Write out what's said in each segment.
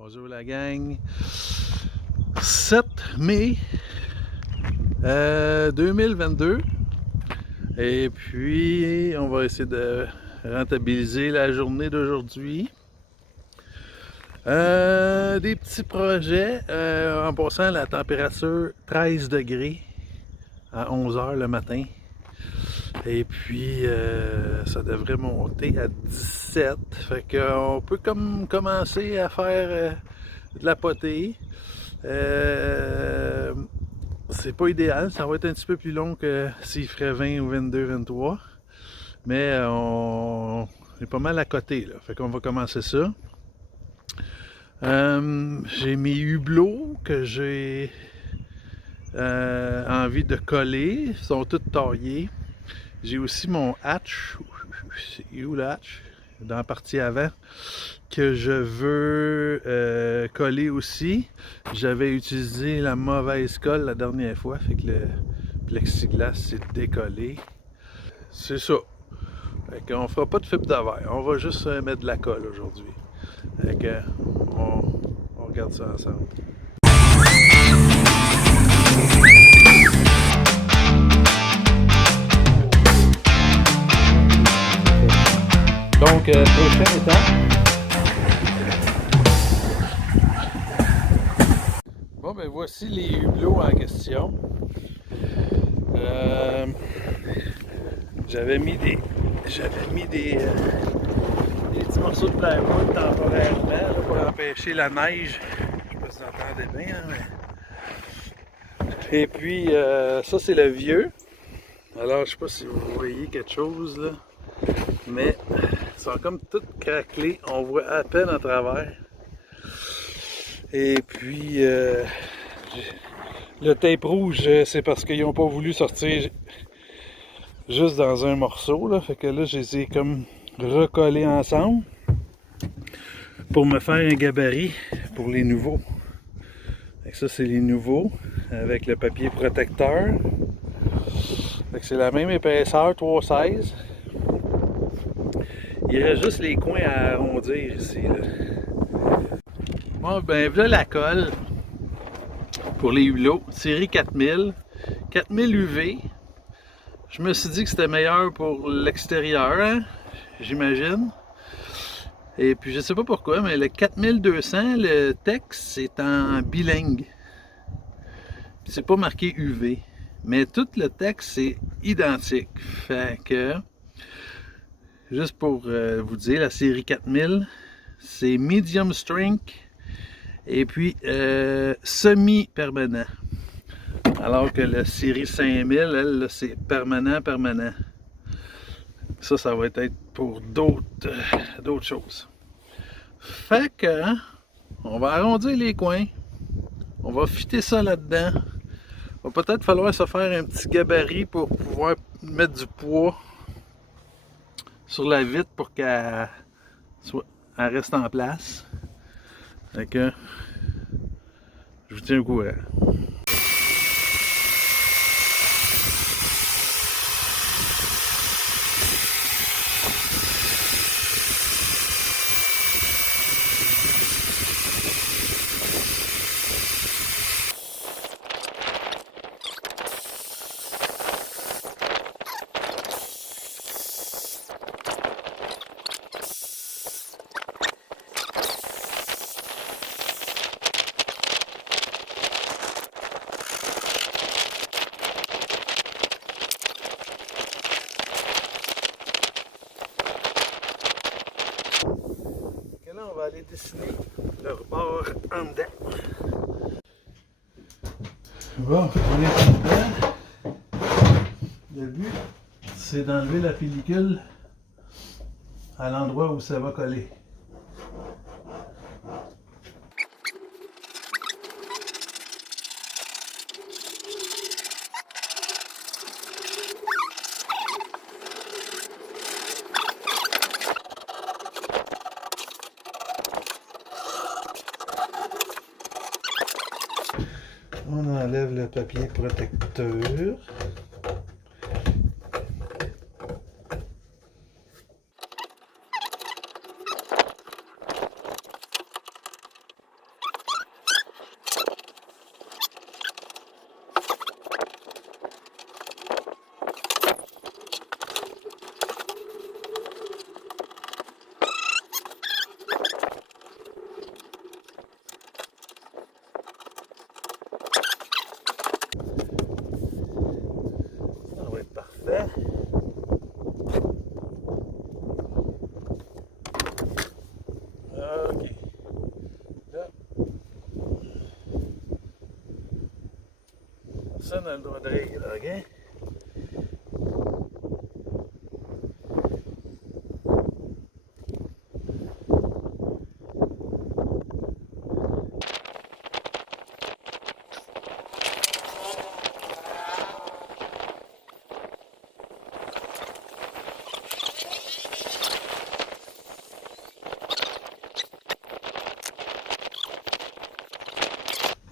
Bonjour la gang. 7 mai 2022. Et puis, on va essayer de rentabiliser la journée d'aujourd'hui. Des petits projets. En passant, la température 13 degrés à 11 h le matin. Et puis, ça devrait monter à 17. Fait qu'on peut commencer à faire de la potée. C'est pas idéal, ça va être un petit peu plus long que s'il ferait 20 ou 22, 23. Mais on est pas mal à côté, là. Fait qu'on va commencer ça. J'ai mes hublots que j'ai envie de coller. Ils sont tous taillés. J'ai aussi mon hatch. C'est où le hatch? Dans la partie avant. Que je veux coller aussi. J'avais utilisé la mauvaise colle la dernière fois. Fait que le plexiglas s'est décollé. C'est ça. Fait qu'on fera pas de fibre de verre. On va juste mettre de la colle aujourd'hui. Fait que on regarde ça ensemble. Donc, prochaine étape. Bon, ben voici les hublots en question. J'avais mis des petits morceaux de plywood temporairement là, pour empêcher la neige. Je sais pas si vous entendez bien, hein, mais... Et puis, ça c'est le vieux. Alors, je sais pas si vous voyez quelque chose là. Mais ils sont comme toutes craquelées, on voit à peine à travers. Et puis le tape rouge, c'est parce qu'ils n'ont pas voulu sortir juste dans un morceau, là. Fait que là, je les ai comme recollés ensemble pour me faire un gabarit pour les nouveaux. Fait que ça, c'est les nouveaux avec le papier protecteur. Fait que c'est la même épaisseur, 3,16. Il reste juste les coins à arrondir ici, là. Bon, ben voilà la colle pour les hublots, série 4000, 4000 UV. Je me suis dit que c'était meilleur pour l'extérieur, hein, j'imagine. Et puis je sais pas pourquoi, mais le 4200, le texte, c'est en bilingue. C'est pas marqué UV, mais tout le texte, c'est identique. Fait que, juste pour vous dire, la série 4000, c'est medium strength. Et puis semi-permanent. Alors que la série 5000, elle, c'est permanent. Ça va être pour d'autres choses. Fait que, on va arrondir les coins. On va fitter ça là-dedans. Il va peut-être falloir se faire un petit gabarit pour pouvoir mettre du poids sur la vitre pour qu'elle reste en place. Fait que, je vous tiens au courant. Là, on va aller dessiner le rebord en dedans. Bon, on est en dedans. Le but, c'est d'enlever la pellicule à l'endroit où ça va coller. On enlève le papier protecteur. Personne n'a le droit de rire, là, ok?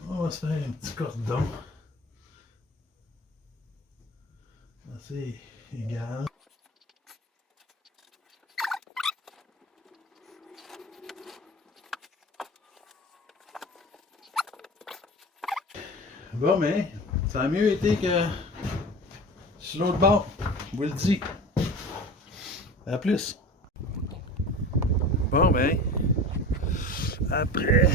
On va se faire un petit cordon. C'est égal. Bon, mais ça a mieux été que sur l'autre bord, je vous le dis. À plus. Bon, ben, après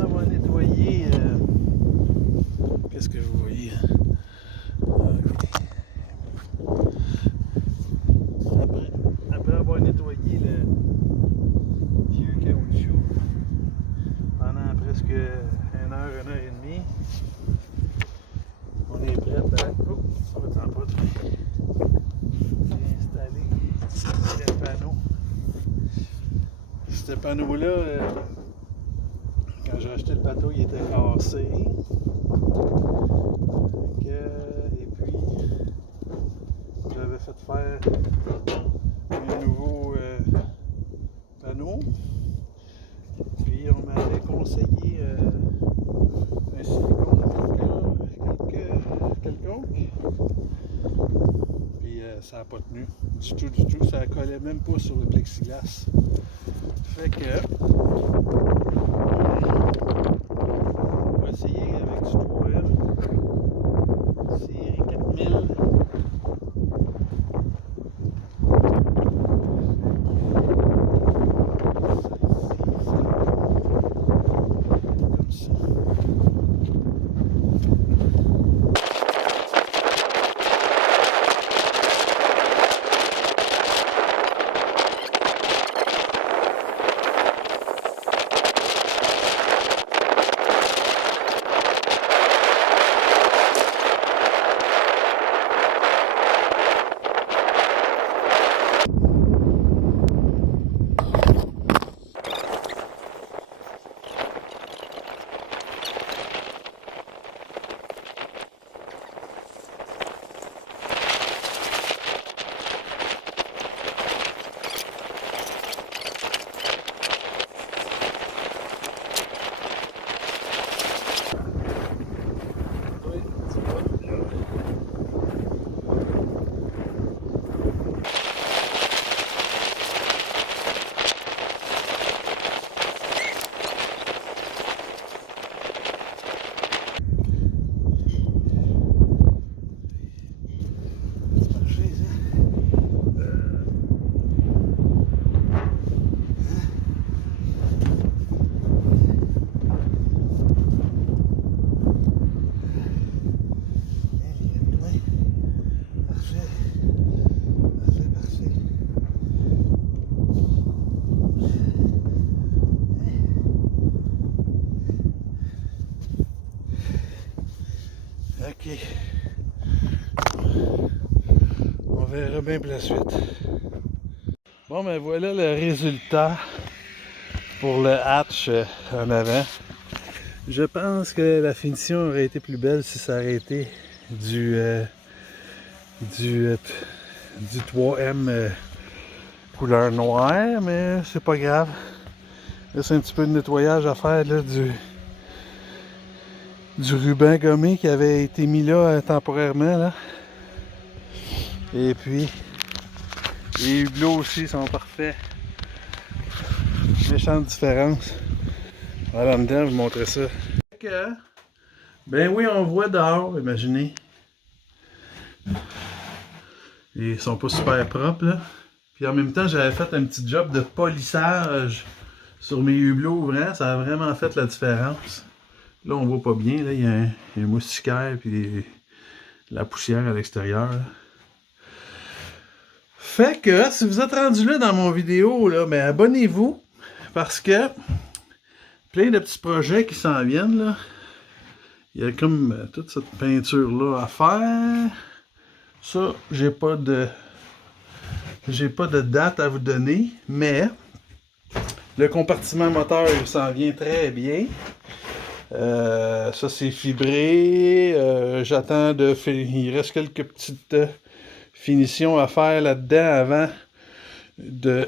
avoir nettoyé, qu'est-ce que vous voyez? Après avoir nettoyé le vieux caoutchouc pendant presque 1 heure, 1 heure et demie, on est prêt à... Oh, ça va t'en pas. J'ai installé le panneau. Ce panneau-là, quand j'ai acheté le bateau, il était cassé. Et puis, j'avais fait faire un nouveau panneau. Puis, on m'avait conseillé un silicone quelconque. Puis, ça n'a pas tenu du tout. Ça collait même pas sur le plexiglas. Fait que, on va essayer avec du 3M série 4000. Comme ça. Ok. On verra bien pour la suite. Bon, ben voilà le résultat pour le hatch en avant. Je pense que la finition aurait été plus belle si ça aurait été du 3M couleur noire, mais c'est pas grave. Là, c'est un petit peu de nettoyage à faire là, du ruban gommé qui avait été mis là temporairement. Là. Et puis, les hublots aussi sont parfaits. Méchante différence. Voilà, en dedans, je vous montrer ça. Ben oui, on voit dehors, imaginez. Ils sont pas super propres, là. Puis en même temps, j'avais fait un petit job de polissage sur mes hublots ouvrants. Ça a vraiment fait la différence. Là, on voit pas bien. Là, il y a un moustiquaire puis la poussière à l'extérieur. Fait que, si vous êtes rendu là dans mon vidéo, là, ben abonnez-vous. Parce que plein de petits projets qui s'en viennent, là. Il y a comme toute cette peinture-là à faire. Ça, j'ai pas de date à vous donner, mais le compartiment moteur, il s'en vient très bien. Ça, c'est fibré. J'attends de... Il reste quelques petites finitions à faire là-dedans avant de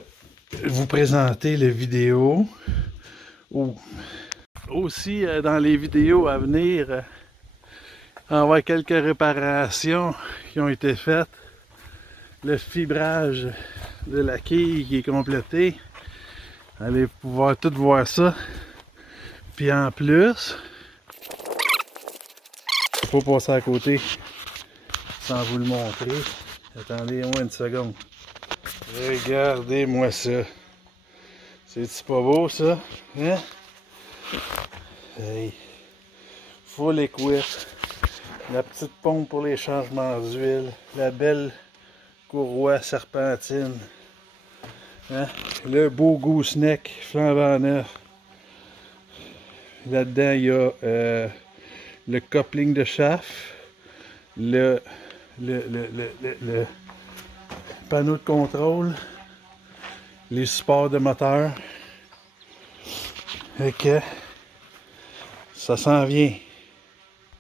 vous présenter la vidéo. Aussi, dans les vidéos à venir, on va avoir quelques réparations qui ont été faites. Le fibrage de la quille qui est complété. Allez pouvoir tout voir ça. Puis en plus, je ne peux pas passer à côté sans vous le montrer. Attendez-moi une seconde. Regardez-moi ça. C'est-tu pas beau ça? Hein? Hey. Full equip. La petite pompe pour les changements d'huile. La belle courroie serpentine. Hein? Le beau gooseneck flambant neuf. Là-dedans, il y a le coupling de shaft, le panneau de contrôle, les supports de moteur. Et que ça s'en vient.